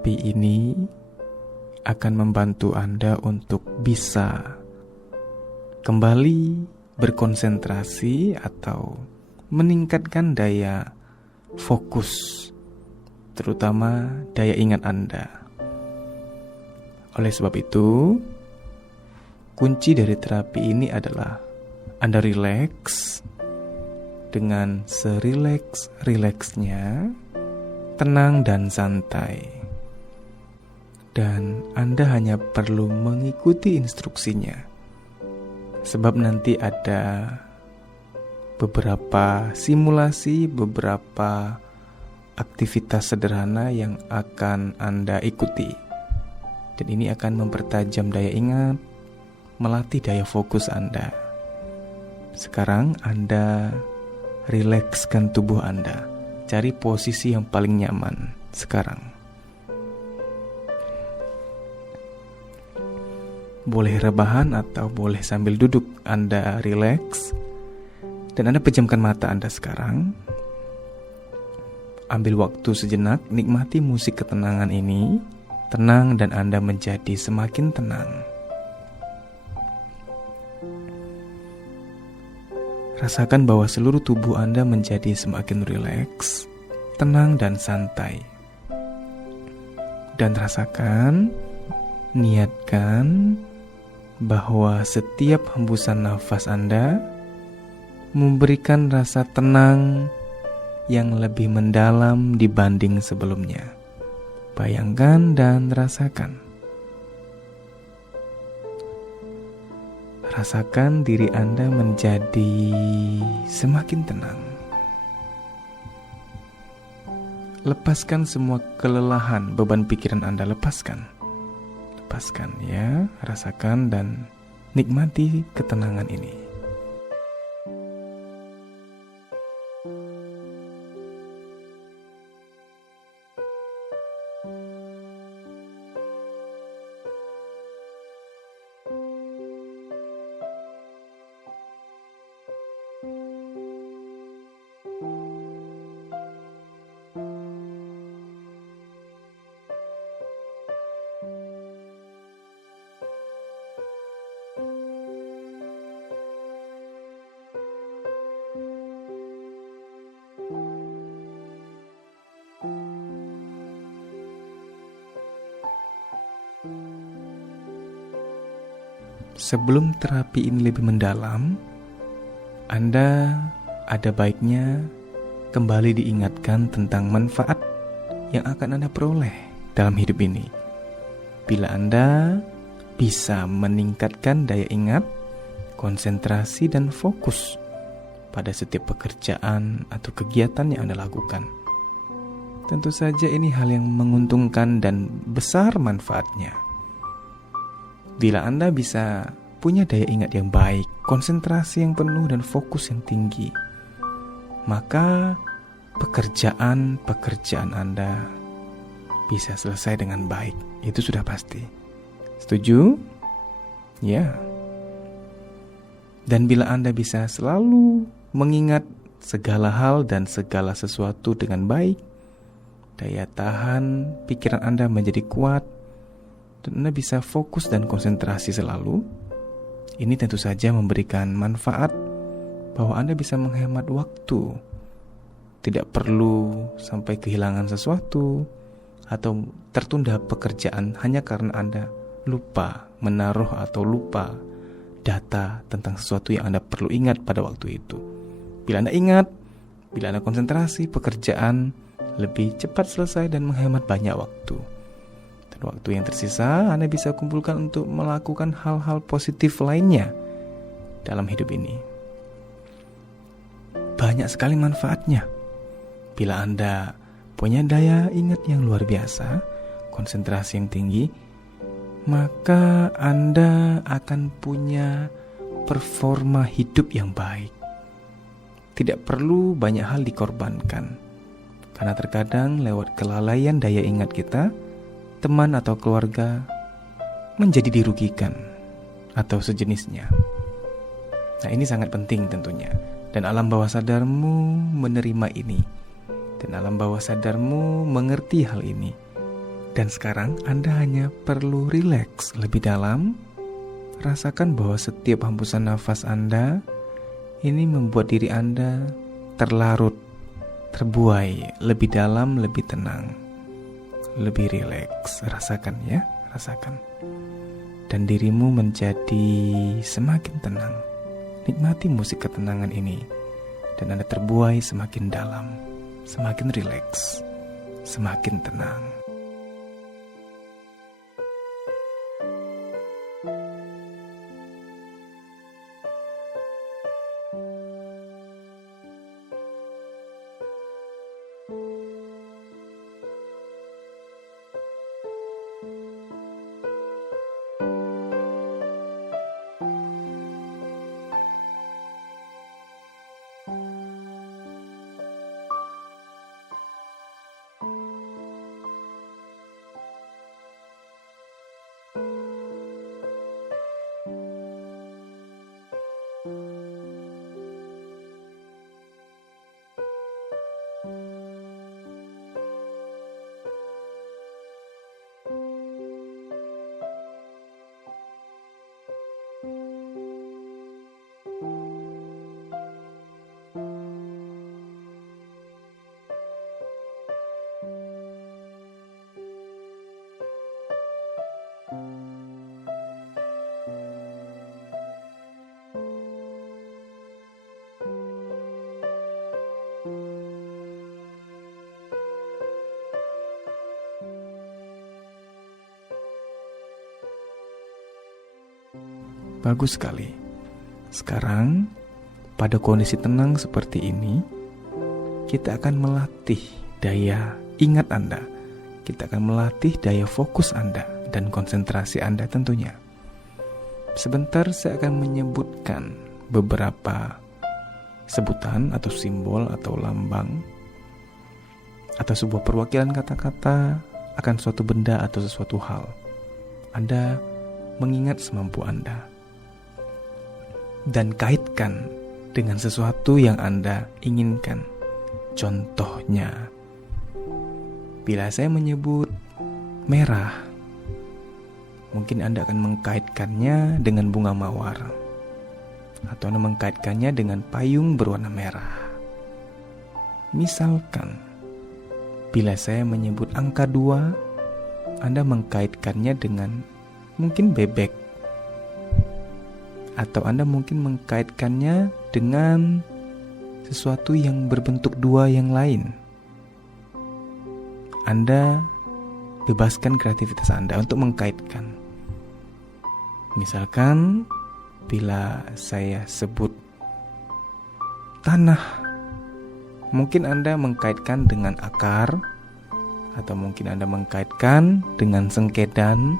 terapi ini akan membantu Anda untuk bisa kembali berkonsentrasi atau meningkatkan daya fokus, terutama daya ingat Anda. Oleh sebab itu, kunci dari terapi ini adalah Anda rileks dengan serileks-rileksnya, tenang dan santai. Dan Anda hanya perlu mengikuti instruksinya. Sebab nanti ada beberapa simulasi, beberapa aktivitas sederhana yang akan Anda ikuti. Dan ini akan mempertajam daya ingat, melatih daya fokus Anda. Sekarang Anda rilekskan tubuh Anda. Cari posisi yang paling nyaman sekarang. Boleh rebahan atau boleh sambil duduk Anda rileks. Dan Anda pejamkan mata Anda sekarang. Ambil waktu sejenak, nikmati musik ketenangan ini. Tenang dan Anda menjadi semakin tenang. Rasakan bahwa seluruh tubuh Anda menjadi semakin rileks, tenang dan santai. Dan rasakan, niatkan bahwa setiap hembusan nafas Anda memberikan rasa tenang yang lebih mendalam dibanding sebelumnya. Bayangkan dan rasakan. Rasakan diri Anda menjadi semakin tenang. Lepaskan semua kelelahan, beban pikiran Anda, lepaskan ya, rasakan dan nikmati ketenangan ini. Sebelum terapi ini lebih mendalam, Anda ada baiknya kembali diingatkan tentang manfaat yang akan Anda peroleh dalam hidup ini. Bila Anda bisa meningkatkan daya ingat, konsentrasi dan fokus pada setiap pekerjaan atau kegiatan yang Anda lakukan. Tentu saja ini hal yang menguntungkan dan besar manfaatnya. Bila Anda bisa punya daya ingat yang baik, konsentrasi yang penuh dan fokus yang tinggi, maka pekerjaan Anda bisa selesai dengan baik. Itu sudah pasti. Setuju? Ya. Dan bila Anda bisa selalu mengingat segala hal dan segala sesuatu dengan baik, daya tahan pikiran Anda menjadi kuat, dan Anda bisa fokus dan konsentrasi selalu. Ini tentu saja memberikan manfaat bahwa Anda bisa menghemat waktu. Tidak perlu sampai kehilangan sesuatu atau tertunda pekerjaan hanya karena Anda lupa menaruh atau lupa data tentang sesuatu yang Anda perlu ingat pada waktu itu. Bila Anda ingat, bila Anda konsentrasi, pekerjaan lebih cepat selesai dan menghemat banyak waktu. Waktu yang tersisa Anda bisa kumpulkan untuk melakukan hal-hal positif lainnya dalam hidup ini. Banyak sekali manfaatnya. Bila Anda punya daya ingat yang luar biasa, konsentrasi yang tinggi, maka Anda akan punya performa hidup yang baik. Tidak perlu banyak hal dikorbankan, karena terkadang lewat kelalaian daya ingat kita, teman atau keluarga menjadi dirugikan atau sejenisnya. Nah, ini sangat penting tentunya. Dan alam bawah sadarmu menerima ini. Dan alam bawah sadarmu mengerti hal ini. Dan sekarang Anda hanya perlu rileks lebih dalam. Rasakan bahwa setiap hembusan nafas Anda ini membuat diri Anda terlarut, terbuai, lebih dalam, lebih tenang, lebih rileks. Rasakan ya, rasakan. Dan dirimu menjadi semakin tenang. Nikmati musik ketenangan ini. Dan Anda terbuai semakin dalam, semakin rileks, semakin tenang. Bagus sekali. Sekarang, pada kondisi tenang seperti ini, kita akan melatih daya ingat Anda. Kita akan melatih daya fokus Anda dan konsentrasi Anda tentunya. Sebentar saya akan menyebutkan beberapa sebutan atau simbol atau lambang atau sebuah perwakilan kata-kata akan suatu benda atau sesuatu hal. Anda mengingat semampu Anda. Dan kaitkan dengan sesuatu yang Anda inginkan. Contohnya, bila saya menyebut merah, mungkin Anda akan mengkaitkannya dengan bunga mawar, atau Anda mengkaitkannya dengan payung berwarna merah. Misalkan, bila saya menyebut angka 2, Anda mengkaitkannya dengan mungkin bebek, atau Anda mungkin mengkaitkannya dengan sesuatu yang berbentuk 2 yang lain. Anda bebaskan kreativitas Anda untuk mengkaitkan. Misalkan, bila saya sebut tanah, mungkin Anda mengkaitkan dengan akar, atau mungkin Anda mengkaitkan dengan sengkedan,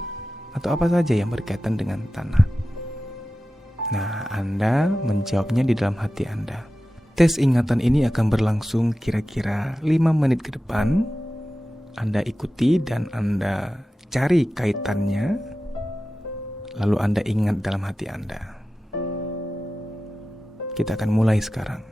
atau apa saja yang berkaitan dengan tanah. Nah, Anda menjawabnya di dalam hati Anda. Tes ingatan ini akan berlangsung kira-kira 5 menit ke depan. Anda ikuti dan Anda cari kaitannya, lalu Anda ingat dalam hati Anda. Kita akan mulai sekarang.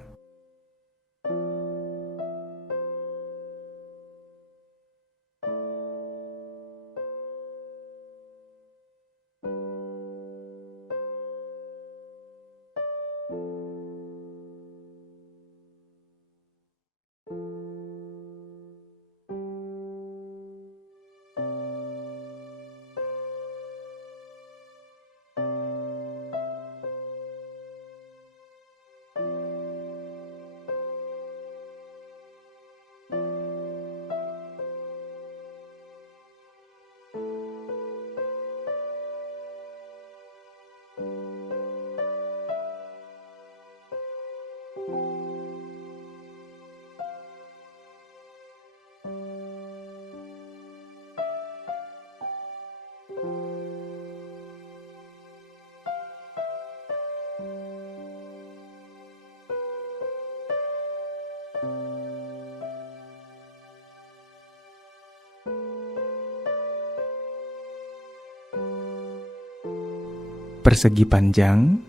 Persegi panjang,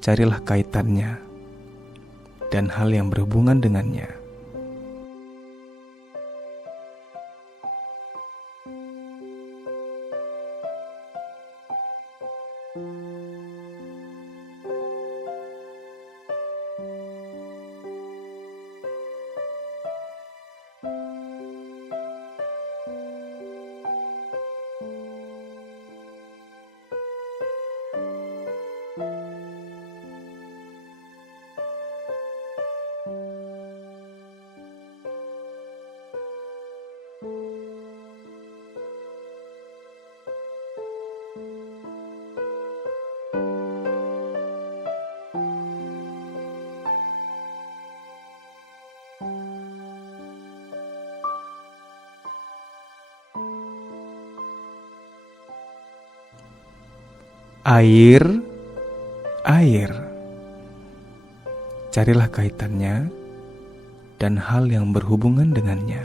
carilah kaitannya dan hal yang berhubungan dengannya. Air, air. Carilah kaitannya dan hal yang berhubungan dengannya.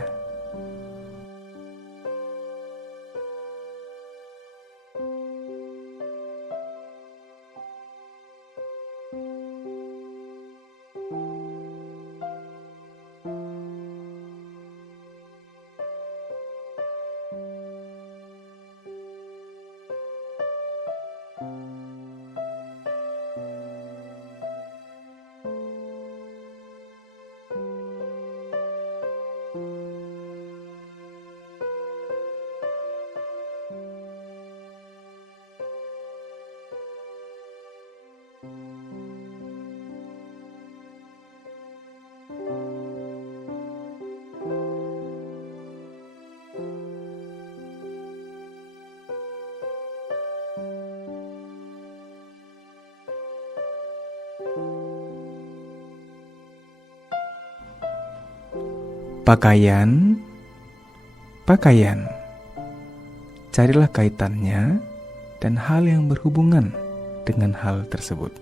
Pakaian, pakaian. Carilah kaitannya dan hal yang berhubungan dengan hal tersebut.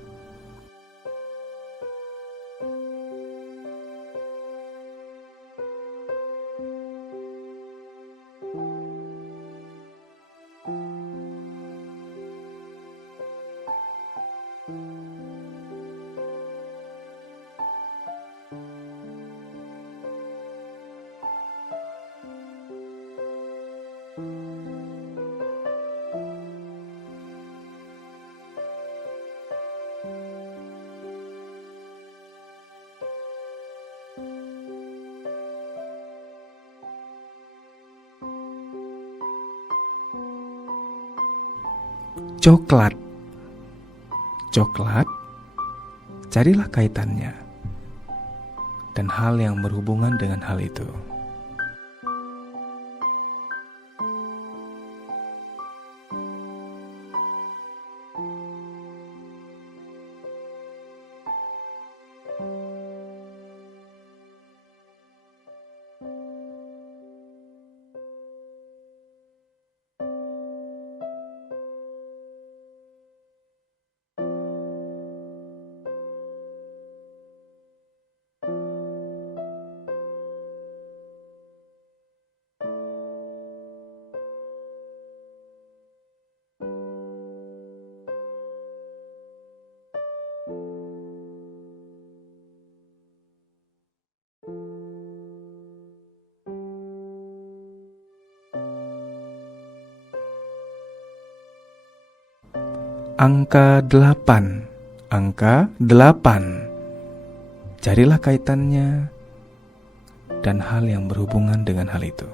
Coklat, coklat. Carilah kaitannya dan hal yang berhubungan dengan hal itu. Angka 8, angka 8. Carilah kaitannya dan hal yang berhubungan dengan hal itu.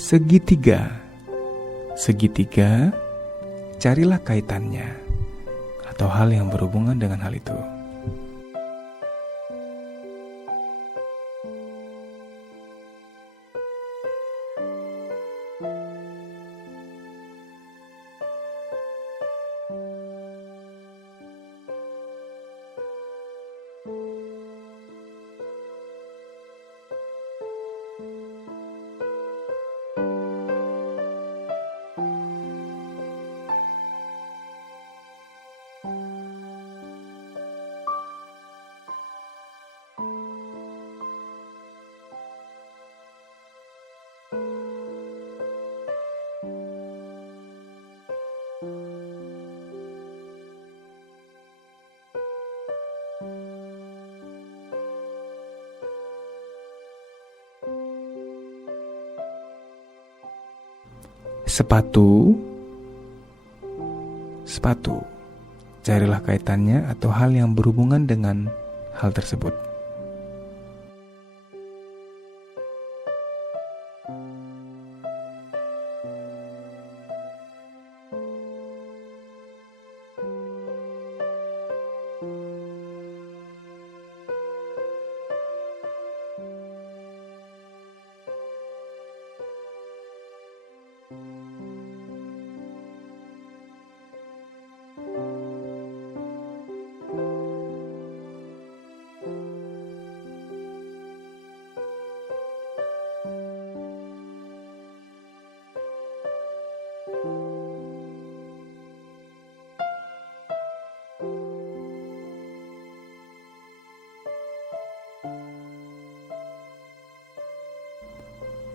Segitiga, segitiga. Carilah kaitannya atau hal yang berhubungan dengan hal itu. Sepatu. Carilah kaitannya atau hal yang berhubungan dengan hal tersebut.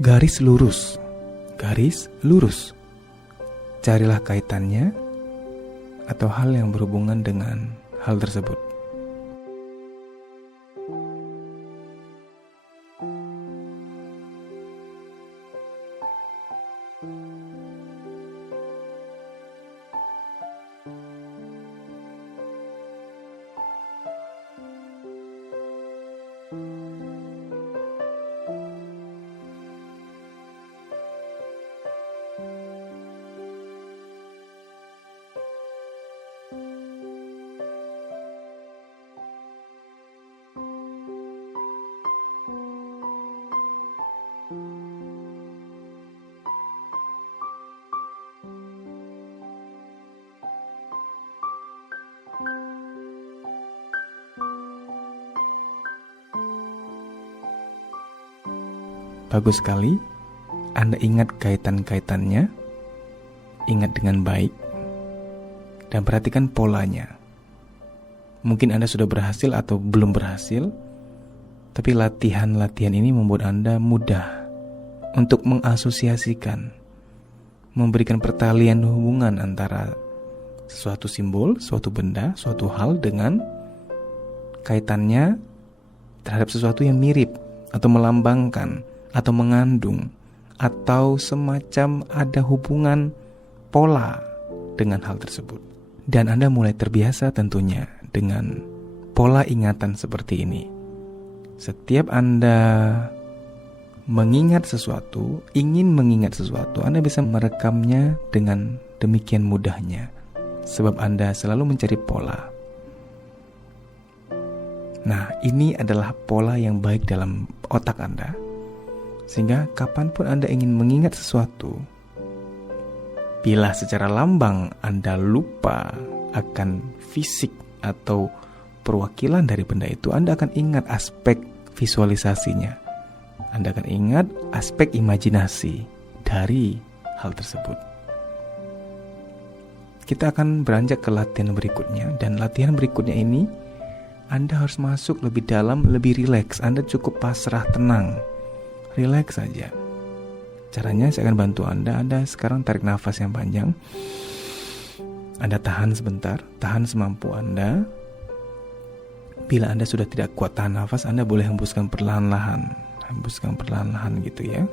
Garis lurus. Carilah kaitannya atau hal yang berhubungan dengan hal tersebut. Bagus sekali. Anda ingat kaitan-kaitannya, ingat dengan baik, dan perhatikan polanya. Mungkin Anda sudah berhasil atau belum berhasil, tapi latihan-latihan ini membuat Anda mudah untuk mengasosiasikan, memberikan pertalian hubungan antara suatu simbol, suatu benda, suatu hal dengan kaitannya terhadap sesuatu yang mirip atau melambangkan atau mengandung atau semacam ada hubungan pola dengan hal tersebut. Dan Anda mulai terbiasa tentunya dengan pola ingatan seperti ini. Setiap Anda mengingat sesuatu, ingin mengingat sesuatu, Anda bisa merekamnya dengan demikian mudahnya. Sebab Anda selalu mencari pola. Nah, ini adalah pola yang baik dalam otak Anda. Sehingga kapanpun Anda ingin mengingat sesuatu, bila secara lambang Anda lupa akan fisik atau perwakilan dari benda itu, Anda akan ingat aspek visualisasinya. Anda akan ingat aspek imajinasi dari hal tersebut. Kita akan beranjak ke latihan berikutnya. Dan latihan berikutnya ini Anda harus masuk lebih dalam, lebih rileks. Anda cukup pasrah, tenang, rileks saja. Caranya saya akan bantu Anda. Anda sekarang tarik nafas yang panjang. Anda tahan sebentar, tahan semampu Anda. Bila Anda sudah tidak kuat tahan nafas, Anda boleh hembuskan perlahan-lahan. Hembuskan perlahan-lahan gitu ya.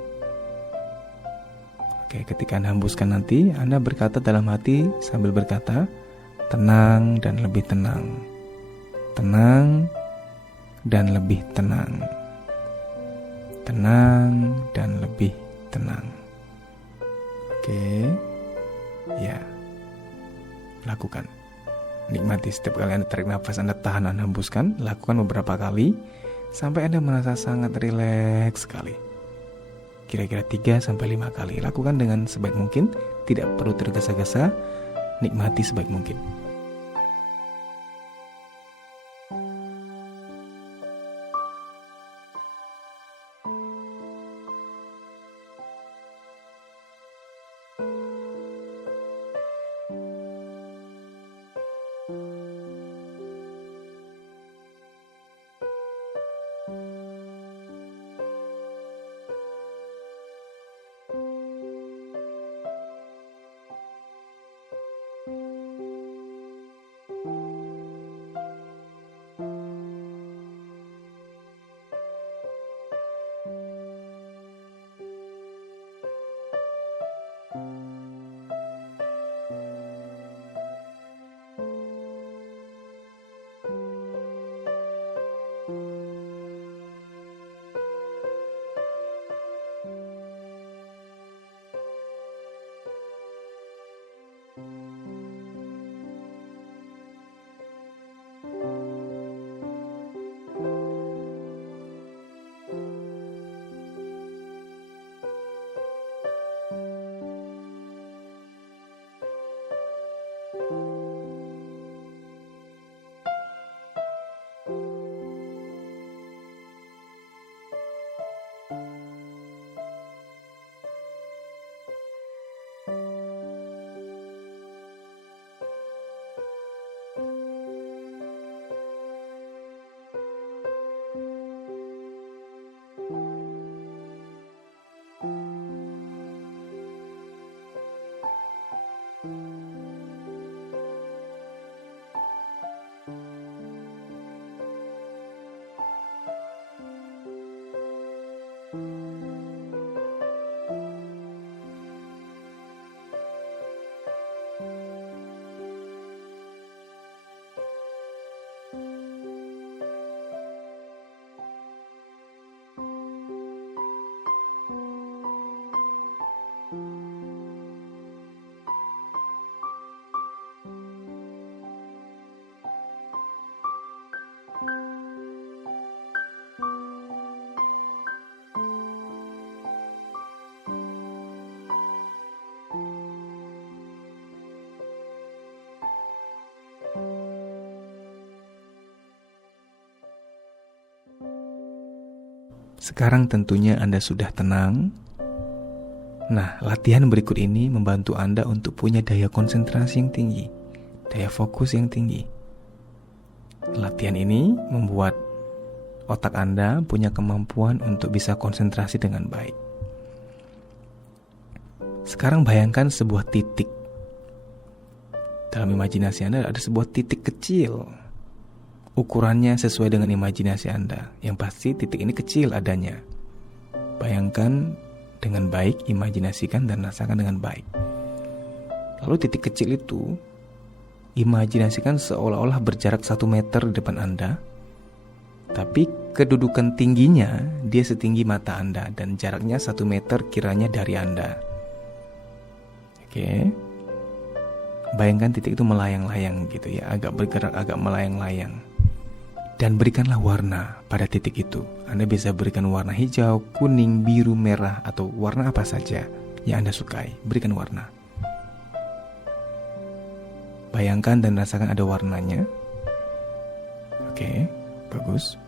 Oke, ketika Anda hembuskan nanti, Anda berkata dalam hati sambil berkata, tenang dan lebih tenang. Tenang dan lebih tenang. Tenang dan lebih tenang. Oke. Ya. Lakukan. Nikmati setiap kali Anda tarik nafas, Anda tahan, Anda hembuskan. Lakukan beberapa kali sampai Anda merasa sangat rileks sekali. Kira-kira 3-5 kali. Lakukan dengan sebaik mungkin, tidak perlu tergesa-gesa. Nikmati sebaik mungkin. Sekarang tentunya Anda sudah tenang. Nah, latihan berikut ini membantu Anda untuk punya daya konsentrasi yang tinggi, daya fokus yang tinggi. Latihan ini membuat otak Anda punya kemampuan untuk bisa konsentrasi dengan baik. Sekarang bayangkan sebuah titik. Dalam imajinasi Anda ada sebuah titik kecil. Ukurannya sesuai dengan imajinasi Anda. Yang pasti titik ini kecil adanya. Bayangkan dengan baik, imajinasikan dan rasakan dengan baik. Lalu titik kecil itu imajinasikan seolah-olah berjarak 1 meter di depan Anda. Tapi kedudukan tingginya dia setinggi mata Anda dan jaraknya 1 meter kiranya dari Anda. Oke. Bayangkan titik itu melayang-layang gitu ya, agak bergerak, agak melayang-layang. Dan berikanlah warna pada titik itu. Anda bisa berikan warna hijau, kuning, biru, merah, atau warna apa saja yang Anda sukai. Berikan warna. Bayangkan dan rasakan ada warnanya. Oke, bagus.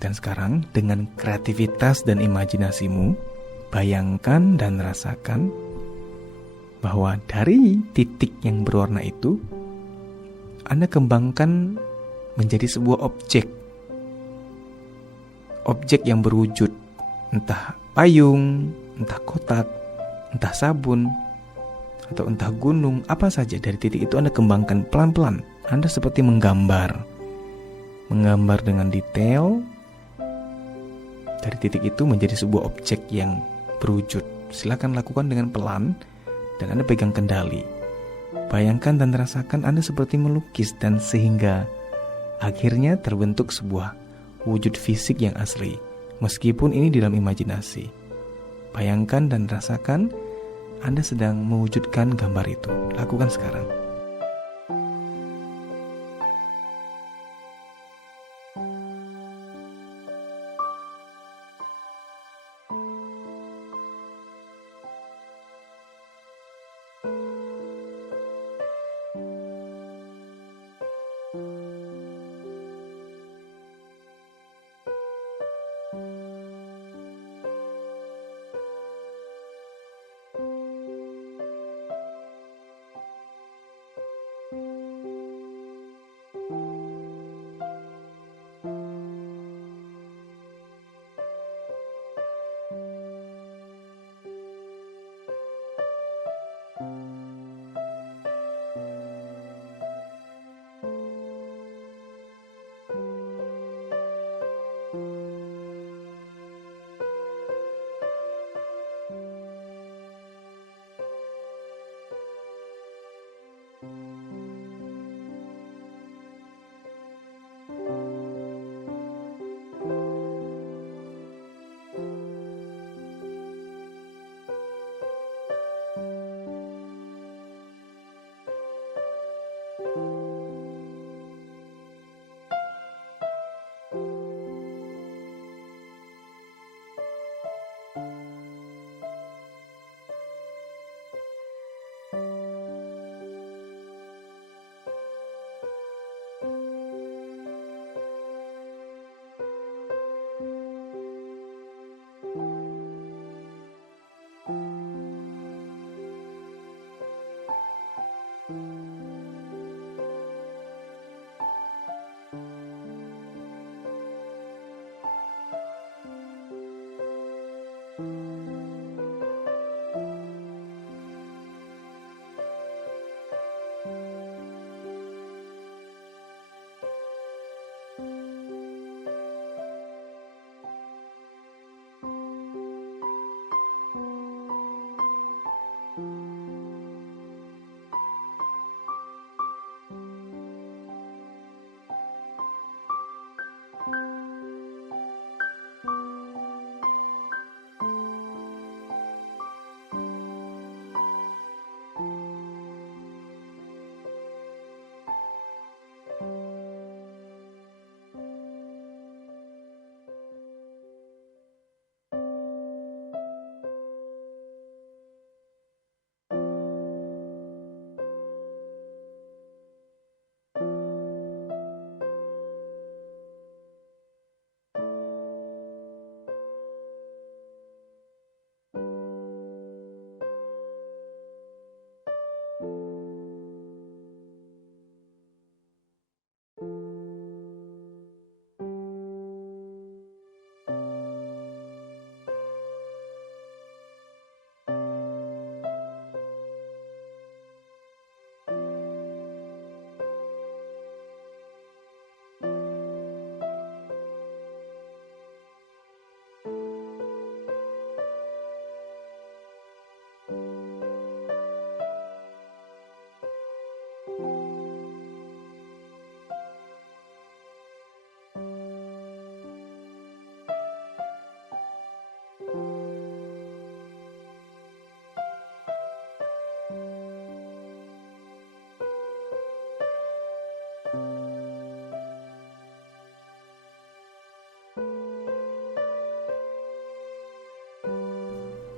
Dan sekarang dengan kreativitas dan imajinasimu, bayangkan dan rasakan bahwa dari titik yang berwarna itu, Anda kembangkan menjadi sebuah objek. Objek yang berwujud, entah payung, entah kotak, entah sabun, atau entah gunung, apa saja dari titik itu Anda kembangkan pelan-pelan. Anda seperti menggambar dengan detail. Dari titik itu menjadi sebuah objek yang berwujud. Silakan lakukan dengan pelan dan Anda pegang kendali. Bayangkan dan rasakan Anda seperti melukis dan sehingga akhirnya terbentuk sebuah wujud fisik yang asli, meskipun ini di dalam imajinasi. Bayangkan dan rasakan Anda sedang mewujudkan gambar itu. Lakukan sekarang.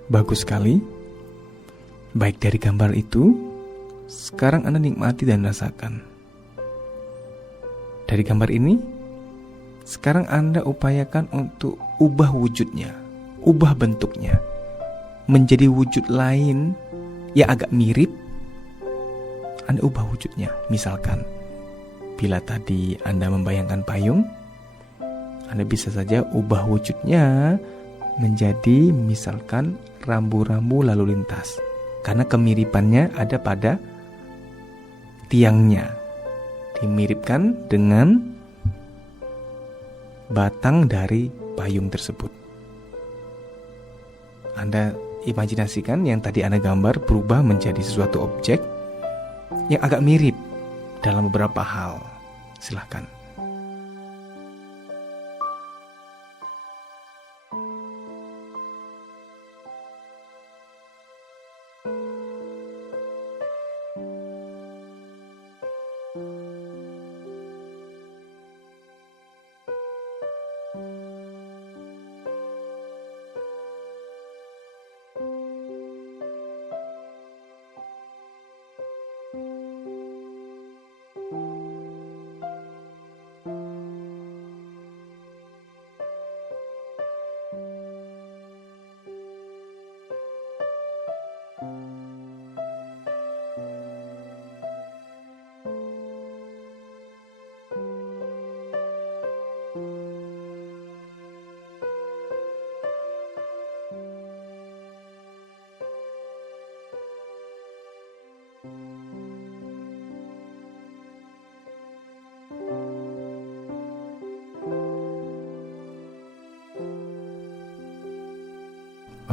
Bagus sekali. Baik, dari gambar itu, sekarang Anda nikmati dan rasakan. Dari gambar ini, sekarang Anda upayakan untuk ubah wujudnya, ubah bentuknya, menjadi wujud lain yang agak mirip. Anda ubah wujudnya. Misalkan, bila tadi Anda membayangkan payung, Anda bisa saja ubah wujudnya menjadi misalkan rambu-rambu lalu lintas. Karena kemiripannya ada pada tiangnya. Dimiripkan dengan batang dari payung tersebut. Anda imajinasikan yang tadi Anda gambar berubah menjadi sesuatu objek yang agak mirip dalam beberapa hal. Silahkan.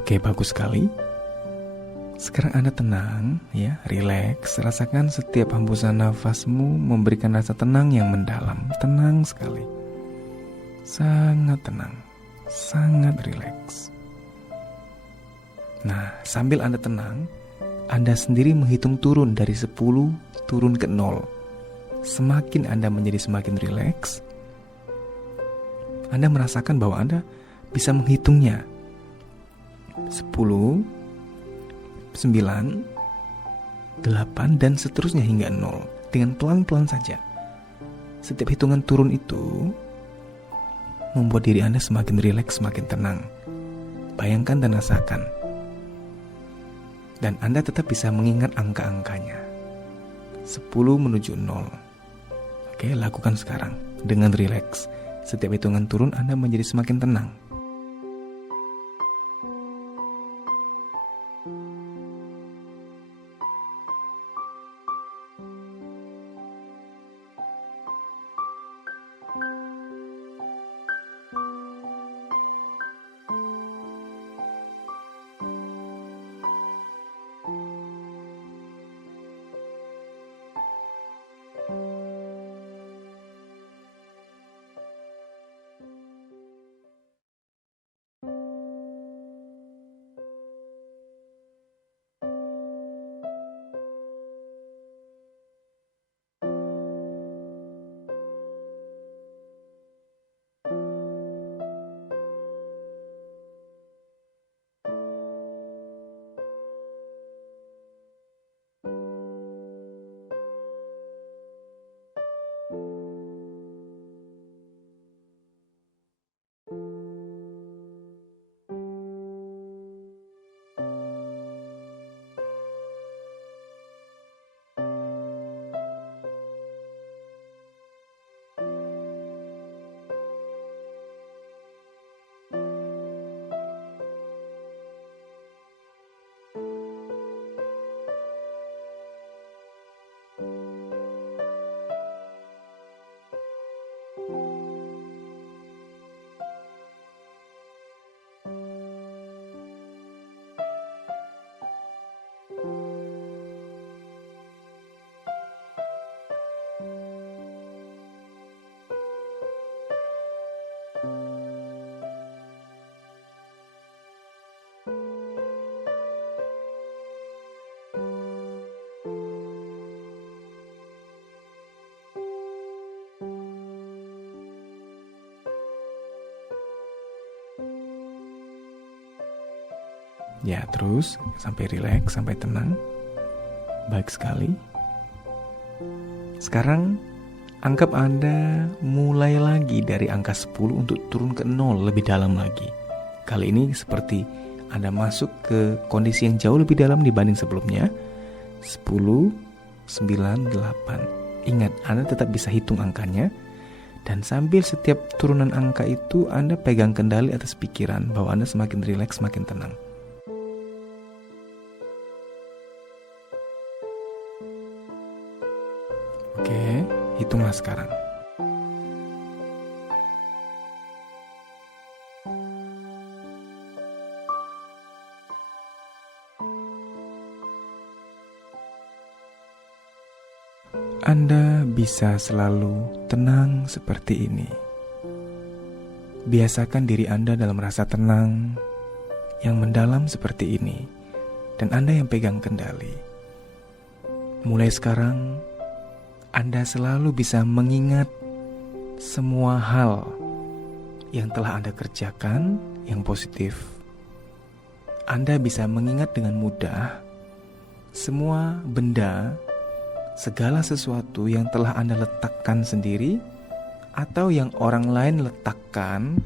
Oke, bagus sekali. Sekarang Anda tenang, ya, rileks. Rasakan setiap hembusan nafasmu memberikan rasa tenang yang mendalam. Tenang sekali. Sangat tenang, sangat rileks. Nah, sambil Anda tenang, Anda sendiri menghitung turun dari 10 turun ke 0. Semakin Anda menjadi semakin rileks, Anda merasakan bahwa Anda bisa menghitungnya. 10, 9, 8, dan seterusnya hingga 0. Dengan pelan-pelan saja. Setiap hitungan turun itu membuat diri Anda semakin rileks, semakin tenang. Bayangkan dan rasakan. Dan Anda tetap bisa mengingat angka-angkanya. 10 menuju 0. Oke, lakukan sekarang dengan rileks. Setiap hitungan turun Anda menjadi semakin tenang. Ya, terus sampai rileks, sampai tenang. Baik sekali. Sekarang anggap Anda mulai lagi dari angka 10 untuk turun ke 0 lebih dalam lagi. Kali ini seperti Anda masuk ke kondisi yang jauh lebih dalam dibanding sebelumnya. 10, 9, 8. Ingat, Anda tetap bisa hitung angkanya. Dan sambil setiap turunan angka itu Anda pegang kendali atas pikiran bahwa Anda semakin rileks, semakin tenang. Oke, hitunglah sekarang. Anda bisa selalu tenang seperti ini. Biasakan diri Anda dalam rasa tenang yang mendalam seperti ini, dan Anda yang pegang kendali. Mulai sekarang, Anda selalu bisa mengingat semua hal yang telah Anda kerjakan yang positif. Anda bisa mengingat dengan mudah semua benda, segala sesuatu yang telah Anda letakkan sendiri atau yang orang lain letakkan,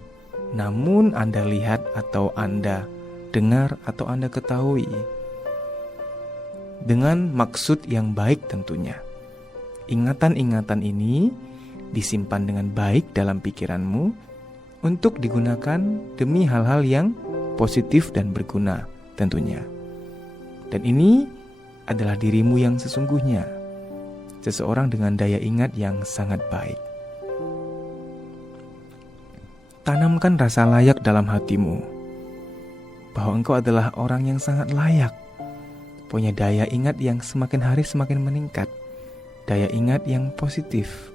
namun Anda lihat atau Anda dengar atau Anda ketahui. Dengan maksud yang baik tentunya. Ingatan-ingatan ini disimpan dengan baik dalam pikiranmu untuk digunakan demi hal-hal yang positif dan berguna tentunya. Dan ini adalah dirimu yang sesungguhnya. Seseorang dengan daya ingat yang sangat baik. Tanamkan rasa layak dalam hatimu bahwa engkau adalah orang yang sangat layak, punya daya ingat yang semakin hari semakin meningkat, daya ingat yang positif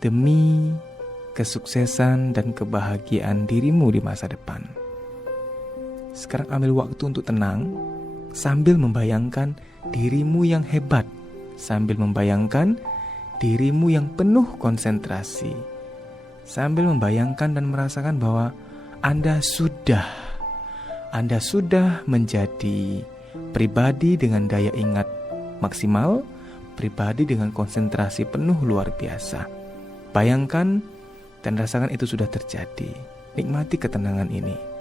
demi kesuksesan dan kebahagiaan dirimu di masa depan. Sekarang ambil waktu untuk tenang sambil membayangkan dirimu yang hebat, sambil membayangkan dirimu yang penuh konsentrasi, sambil membayangkan dan merasakan bahwa Anda sudah menjadi pribadi dengan daya ingat maksimal, pribadi dengan konsentrasi penuh luar biasa. Bayangkan dan rasakan itu sudah terjadi. Nikmati ketenangan ini.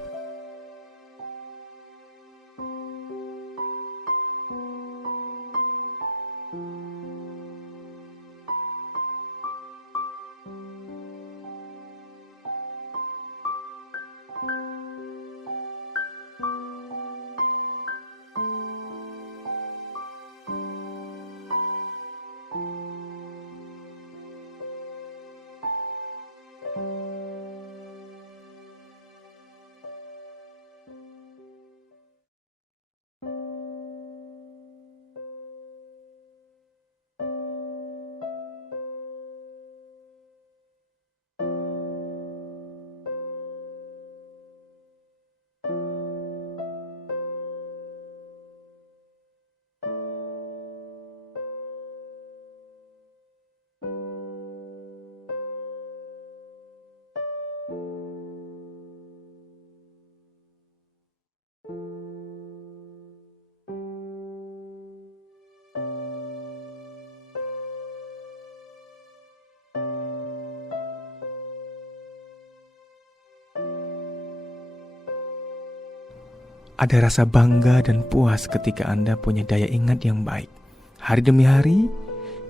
Ada rasa bangga dan puas ketika Anda punya daya ingat yang baik. Hari demi hari,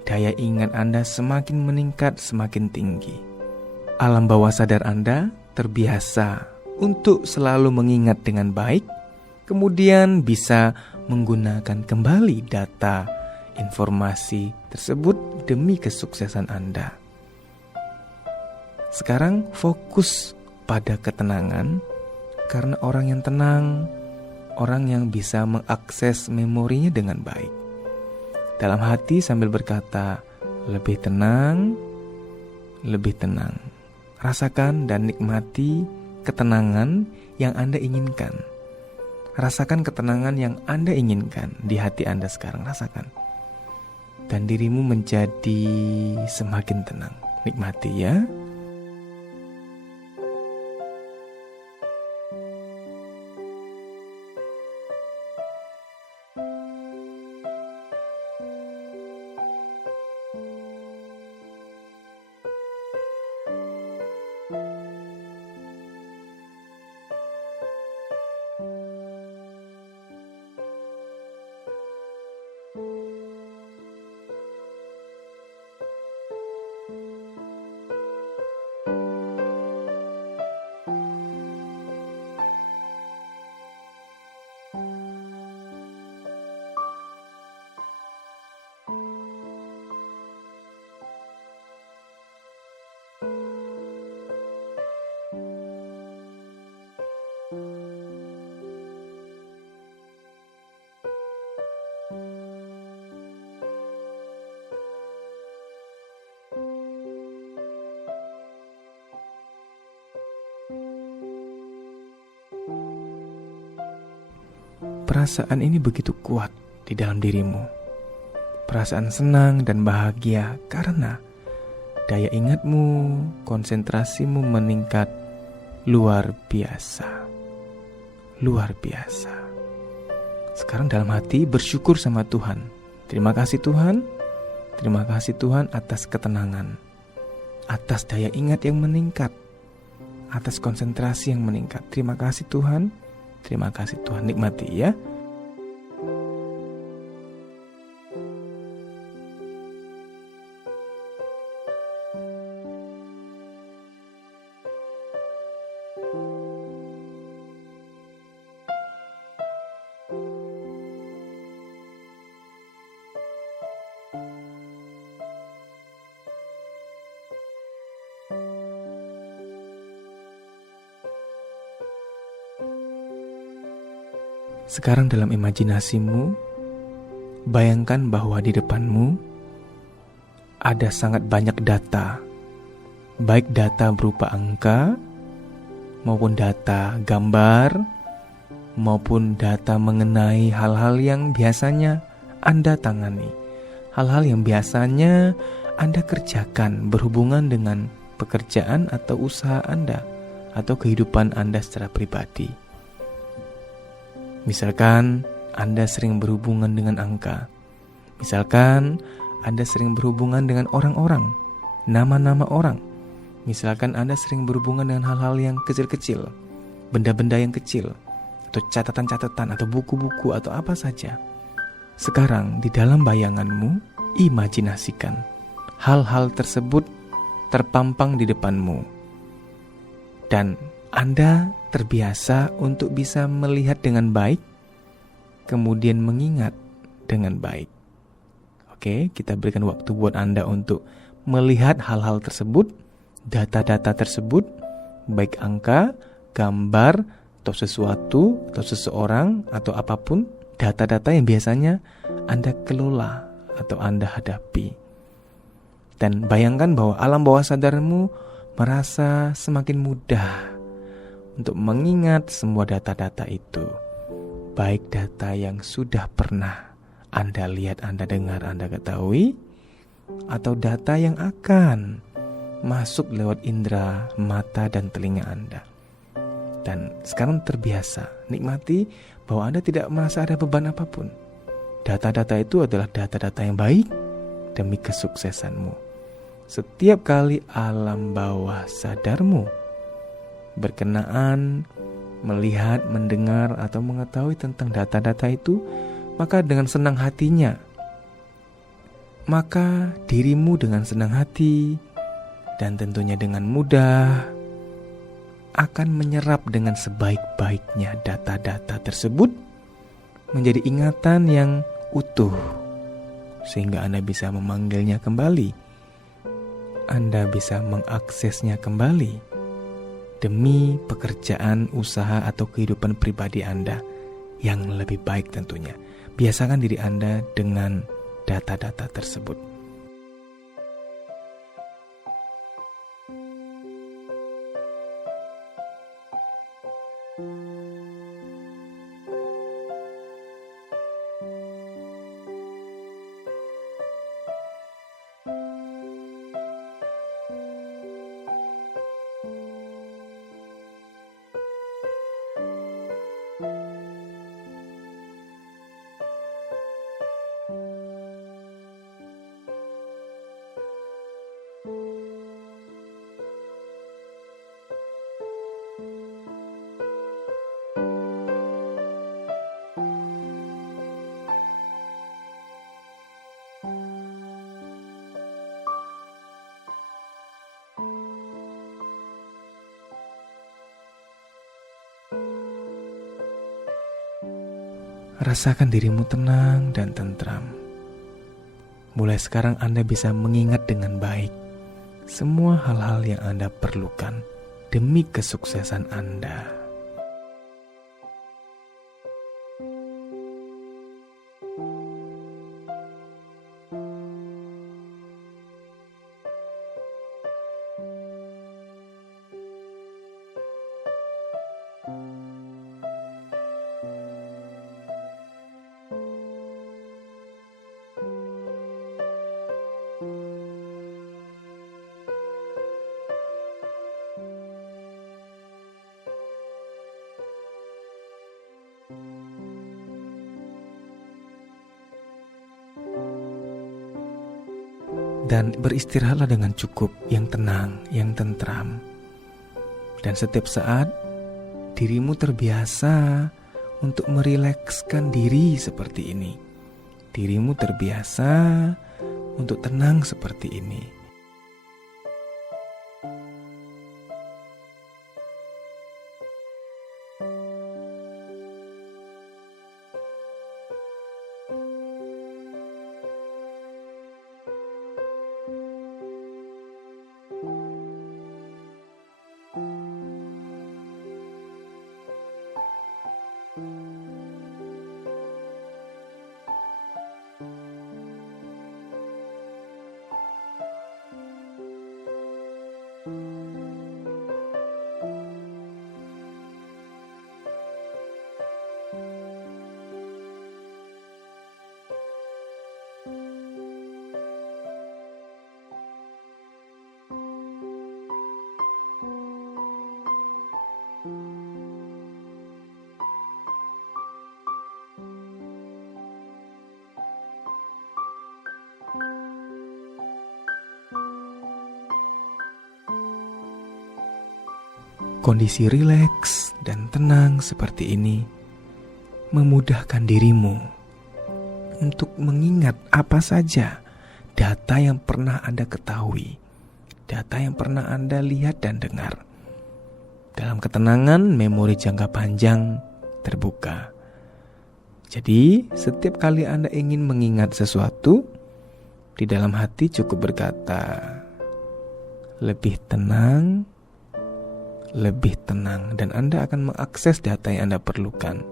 daya ingat Anda semakin meningkat, semakin tinggi. Alam bawah sadar Anda terbiasa untuk selalu mengingat dengan baik, kemudian bisa menggunakan kembali data, informasi tersebut demi kesuksesan Anda. Sekarang fokus pada ketenangan, karena orang yang tenang, orang yang bisa mengakses memorinya dengan baik. Dalam hati sambil berkata, lebih tenang, lebih tenang. Rasakan dan nikmati ketenangan yang Anda inginkan. Rasakan ketenangan yang Anda inginkan di hati Anda sekarang, rasakan. Dan dirimu menjadi semakin tenang. Nikmati ya. perasaan ini begitu kuat di dalam dirimu. Perasaan senang dan bahagia karena daya ingatmu, konsentrasimu meningkat luar biasa. Luar biasa. Sekarang dalam hati bersyukur sama Tuhan. Terima kasih Tuhan. Terima kasih Tuhan atas ketenangan, atas daya ingat yang meningkat, atas konsentrasi yang meningkat. Terima kasih Tuhan. Terima kasih Tuhan. Nikmati ya. Sekarang dalam imajinasimu, bayangkan bahwa di depanmu ada sangat banyak data, baik data berupa angka, maupun data gambar, maupun data mengenai hal-hal yang biasanya Anda tangani, hal-hal yang biasanya Anda kerjakan berhubungan dengan pekerjaan atau usaha Anda, atau kehidupan Anda secara pribadi. Misalkan Anda sering berhubungan dengan angka. Misalkan Anda sering berhubungan dengan orang-orang, nama-nama orang. Misalkan Anda sering berhubungan dengan hal-hal yang kecil-kecil, benda-benda yang kecil, atau catatan-catatan, atau buku-buku, atau apa saja. Sekarang di dalam bayanganmu, imajinasikan hal-hal tersebut terpampang di depanmu. Dan Anda terbiasa untuk bisa melihat dengan baik, kemudian mengingat dengan baik. Oke, kita berikan waktu buat Anda untuk melihat hal-hal tersebut, data-data tersebut, baik angka, gambar, atau sesuatu, atau seseorang, atau apapun, data-data yang biasanya Anda kelola atau Anda hadapi. Dan bayangkan bahwa alam bawah sadarmu merasa semakin mudah untuk mengingat semua data-data itu, baik data yang sudah pernah Anda lihat, Anda dengar, Anda ketahui, atau data yang akan masuk lewat indera mata dan telinga Anda. Dan sekarang terbiasa, nikmati bahwa Anda tidak merasa ada beban apapun. Data-data itu adalah data-data yang baik demi kesuksesanmu. Setiap kali alam bawah sadarmu berkenaan melihat, mendengar, atau mengetahui tentang data-data itu, maka dengan senang hatinya, maka dirimu dengan senang hati dan tentunya dengan mudah akan menyerap dengan sebaik-baiknya data-data tersebut menjadi ingatan yang utuh, sehingga Anda bisa memanggilnya kembali, Anda bisa mengaksesnya kembali demi pekerjaan, usaha, atau kehidupan pribadi Anda yang lebih baik tentunya. Biasakan diri Anda dengan data-data tersebut. Rasakan dirimu tenang dan tentram. Mulai sekarang Anda bisa mengingat dengan baik semua hal-hal yang Anda perlukan demi kesuksesan Anda. Dan beristirahatlah dengan cukup, yang tenang, yang tentram. Dan setiap saat dirimu terbiasa untuk merilekskan diri seperti ini. Dirimu terbiasa untuk tenang seperti ini. Kondisi rileks dan tenang seperti ini memudahkan dirimu untuk mengingat apa saja data yang pernah Anda ketahui, data yang pernah Anda lihat dan dengar. Dalam ketenangan, memori jangka panjang terbuka. Jadi, setiap kali Anda ingin mengingat sesuatu, di dalam hati cukup berkata, lebih tenang, dan Anda akan mengakses data yang Anda perlukan.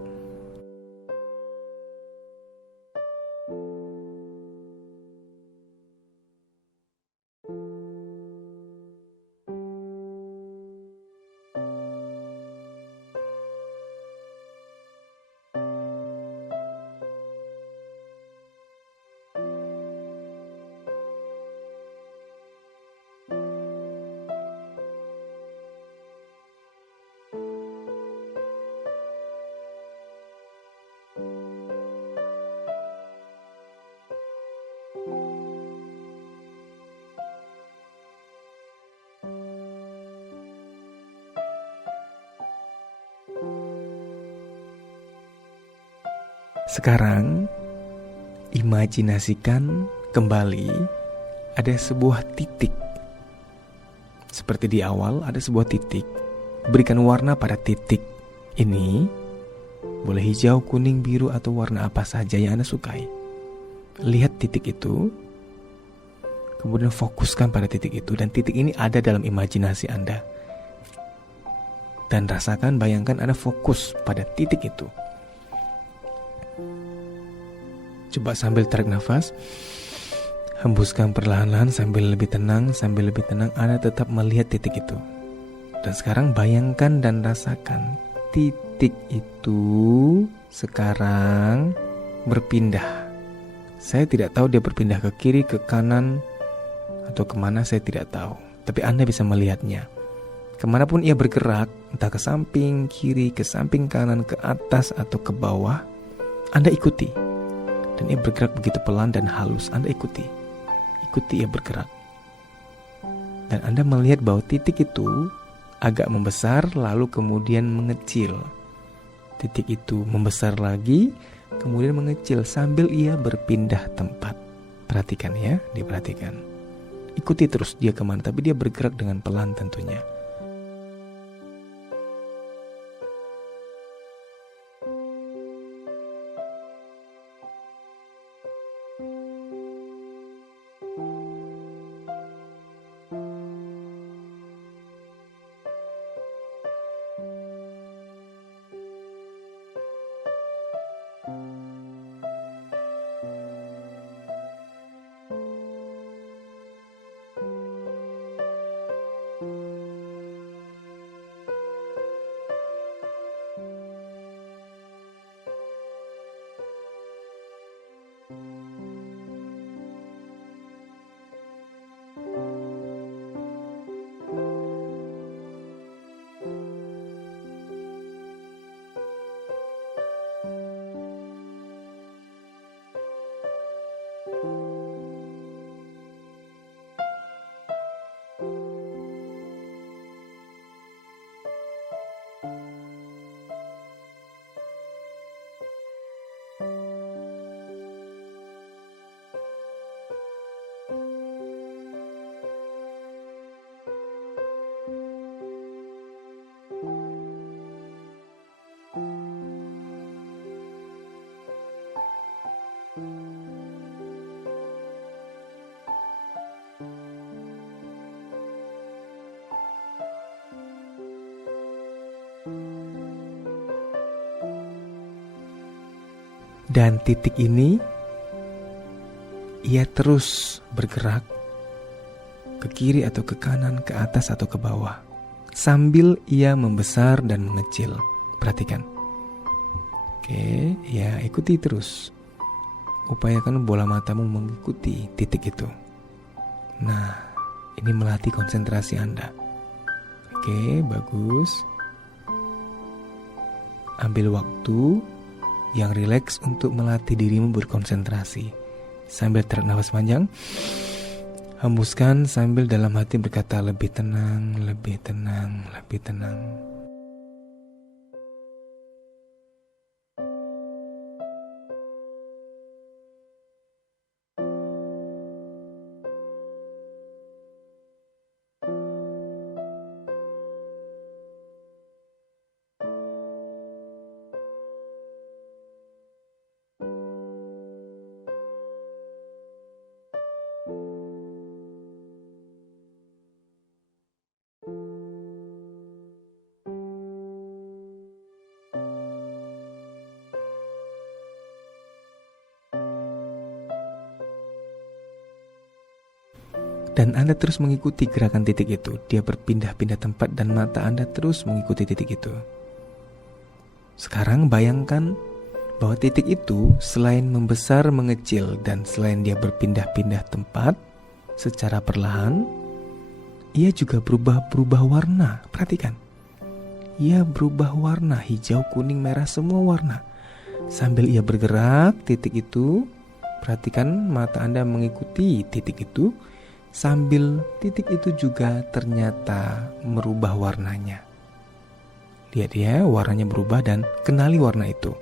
Sekarang, imajinasikan kembali ada sebuah titik. Seperti di awal ada sebuah titik. Berikan warna pada titik ini. Boleh hijau, kuning, biru, atau warna apa saja yang Anda sukai. Lihat titik itu. Kemudian fokuskan pada titik itu. Dan titik ini ada dalam imajinasi Anda. Dan rasakan, bayangkan Anda fokus pada titik itu. Coba sambil tarik nafas, hembuskan perlahan-lahan sambil lebih tenang, Anda tetap melihat titik itu. Dan sekarang bayangkan dan rasakan titik itu sekarang berpindah. Saya tidak tahu dia berpindah ke kiri, ke kanan, atau kemana, saya tidak tahu. Tapi Anda bisa melihatnya. Kemanapun ia bergerak, entah ke samping kiri, ke samping kanan, ke atas, atau ke bawah, Anda ikuti. Dan ia bergerak begitu pelan dan halus. Anda ikuti ia bergerak. Dan Anda melihat bahwa titik itu agak membesar, lalu kemudian mengecil. Titik itu membesar lagi, kemudian mengecil sambil ia berpindah tempat. Perhatikan ya, diperhatikan. Ikuti terus dia kemana, tapi dia bergerak dengan pelan tentunya. Dan titik ini ia terus bergerak ke kiri atau ke kanan, ke atas atau ke bawah, sambil ia membesar dan mengecil. Perhatikan. Oke, ya ikuti terus. Upayakan bola matamu mengikuti titik itu. Nah, ini melatih konsentrasi Anda. Oke, bagus. Ambil waktu yang rileks untuk melatih dirimu berkonsentrasi. Sambil tarik nafas panjang, hembuskan sambil dalam hati berkata lebih tenang, lebih tenang, lebih tenang. Dan Anda terus mengikuti gerakan titik itu. Dia berpindah-pindah tempat dan mata Anda terus mengikuti titik itu. Sekarang bayangkan bahwa titik itu selain membesar mengecil dan selain dia berpindah-pindah tempat secara perlahan, ia juga berubah warna. Perhatikan. Ia berubah warna, hijau, kuning, merah, semua warna. Sambil ia bergerak titik itu, perhatikan mata Anda mengikuti titik itu. Sambil titik itu juga ternyata merubah warnanya. Lihat ya, warnanya berubah dan kenali warna itu.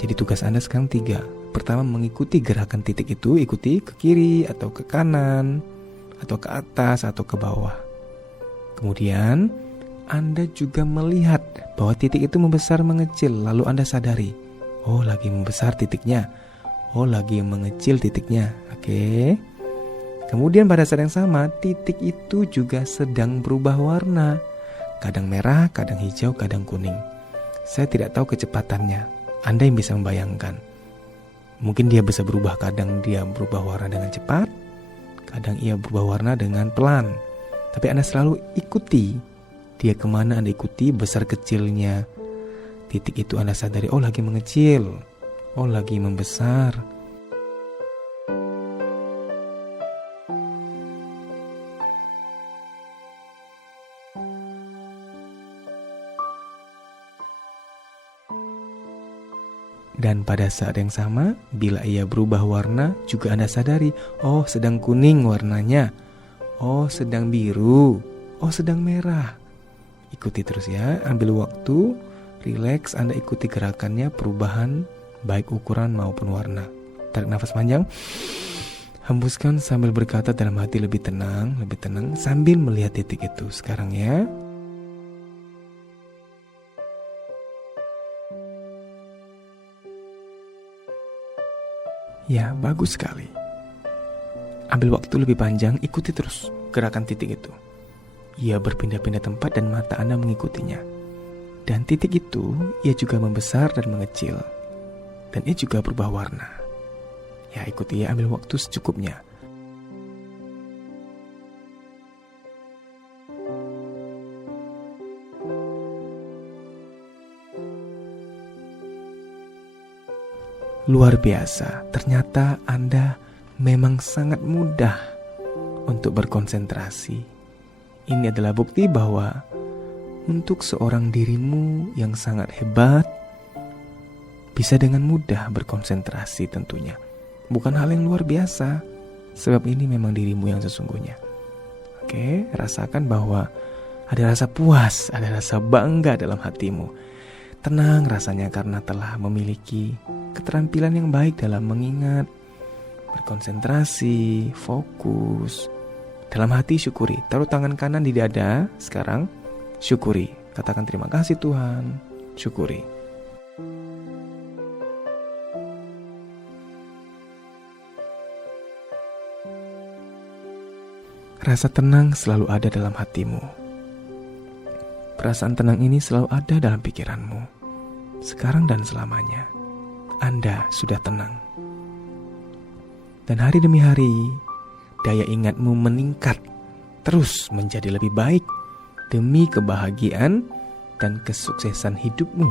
Jadi tugas Anda sekarang 3. Pertama, mengikuti gerakan titik itu. Ikuti ke kiri atau ke kanan, atau ke atas atau ke bawah. Kemudian Anda juga melihat bahwa titik itu membesar mengecil. Lalu Anda sadari, oh lagi membesar titiknya, oh lagi mengecil titiknya. Oke. Kemudian pada saat yang sama, titik itu juga sedang berubah warna. Kadang merah, kadang hijau, kadang kuning. Saya tidak tahu kecepatannya. Anda yang bisa membayangkan. Mungkin dia bisa berubah, kadang dia berubah warna dengan cepat, kadang ia berubah warna dengan pelan. Tapi Anda selalu ikuti. Dia kemana Anda ikuti, besar kecilnya. Titik itu Anda sadari, oh lagi mengecil, oh lagi membesar. Dan pada saat yang sama, bila ia berubah warna, juga Anda sadari, oh sedang kuning warnanya, oh sedang biru, oh sedang merah. Ikuti terus ya, ambil waktu, rileks, Anda ikuti gerakannya, perubahan, baik ukuran maupun warna. Tarik nafas panjang, hembuskan sambil berkata dalam hati lebih tenang, sambil melihat titik itu sekarang ya. Ya, bagus sekali. Ambil waktu lebih panjang, ikuti terus gerakan titik itu. Ia berpindah-pindah tempat dan mata Anda mengikutinya. Dan titik itu, ia juga membesar dan mengecil. Dan ia juga berubah warna. Ya, ikuti ya, ambil waktu secukupnya. Luar biasa, ternyata Anda memang sangat mudah untuk berkonsentrasi. Ini adalah bukti bahwa untuk seorang dirimu yang sangat hebat, bisa dengan mudah berkonsentrasi tentunya. Bukan hal yang luar biasa, sebab ini memang dirimu yang sesungguhnya. Oke, rasakan bahwa ada rasa puas, ada rasa bangga dalam hatimu. Tenang rasanya karena telah memiliki keterampilan yang baik dalam mengingat, berkonsentrasi, fokus. Dalam hati syukuri. Taruh tangan kanan di dada sekarang. Syukuri. Katakan terima kasih Tuhan. Syukuri. Rasa tenang selalu ada dalam hatimu. Perasaan tenang ini selalu ada dalam pikiranmu. Sekarang dan selamanya. Anda sudah tenang. Dan hari demi hari, daya ingatmu meningkat terus menjadi lebih baik demi kebahagiaan dan kesuksesan hidupmu.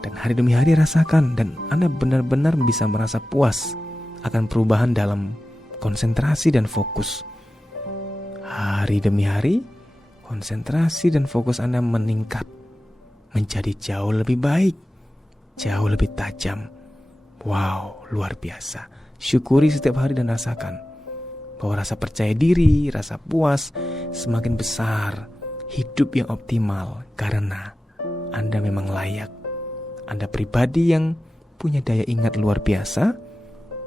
Dan hari demi hari rasakan, dan Anda benar-benar bisa merasa puas akan perubahan dalam konsentrasi dan fokus. Hari demi hari, konsentrasi dan fokus Anda meningkat menjadi jauh lebih baik, jauh lebih tajam. Wow, luar biasa. Syukuri setiap hari dan rasakan bahwa rasa percaya diri, rasa puas semakin besar. Hidup yang optimal karena Anda memang layak. Anda pribadi yang punya daya ingat luar biasa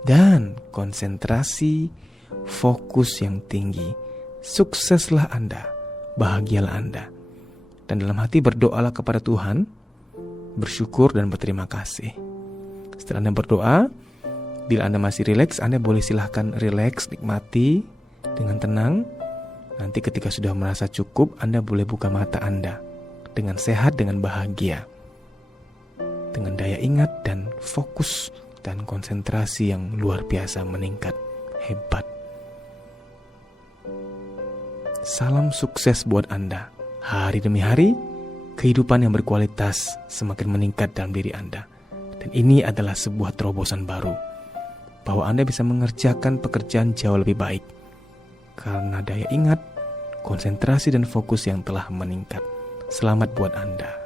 dan konsentrasi, fokus yang tinggi. Sukseslah Anda, bahagialah Anda. Dan dalam hati berdoalah kepada Tuhan, bersyukur dan berterima kasih. Setelah Anda berdoa, bila Anda masih rileks, Anda boleh silahkan rileks, nikmati dengan tenang. Nanti ketika sudah merasa cukup, Anda boleh buka mata Anda dengan sehat, dengan bahagia, dengan daya ingat dan fokus dan konsentrasi yang luar biasa meningkat. Hebat. Salam sukses buat Anda. Hari demi hari, kehidupan yang berkualitas semakin meningkat dalam diri Anda. Dan ini adalah sebuah terobosan baru, bahwa Anda bisa mengerjakan pekerjaan jauh lebih baik karena daya ingat, konsentrasi dan fokus yang telah meningkat. Selamat buat Anda.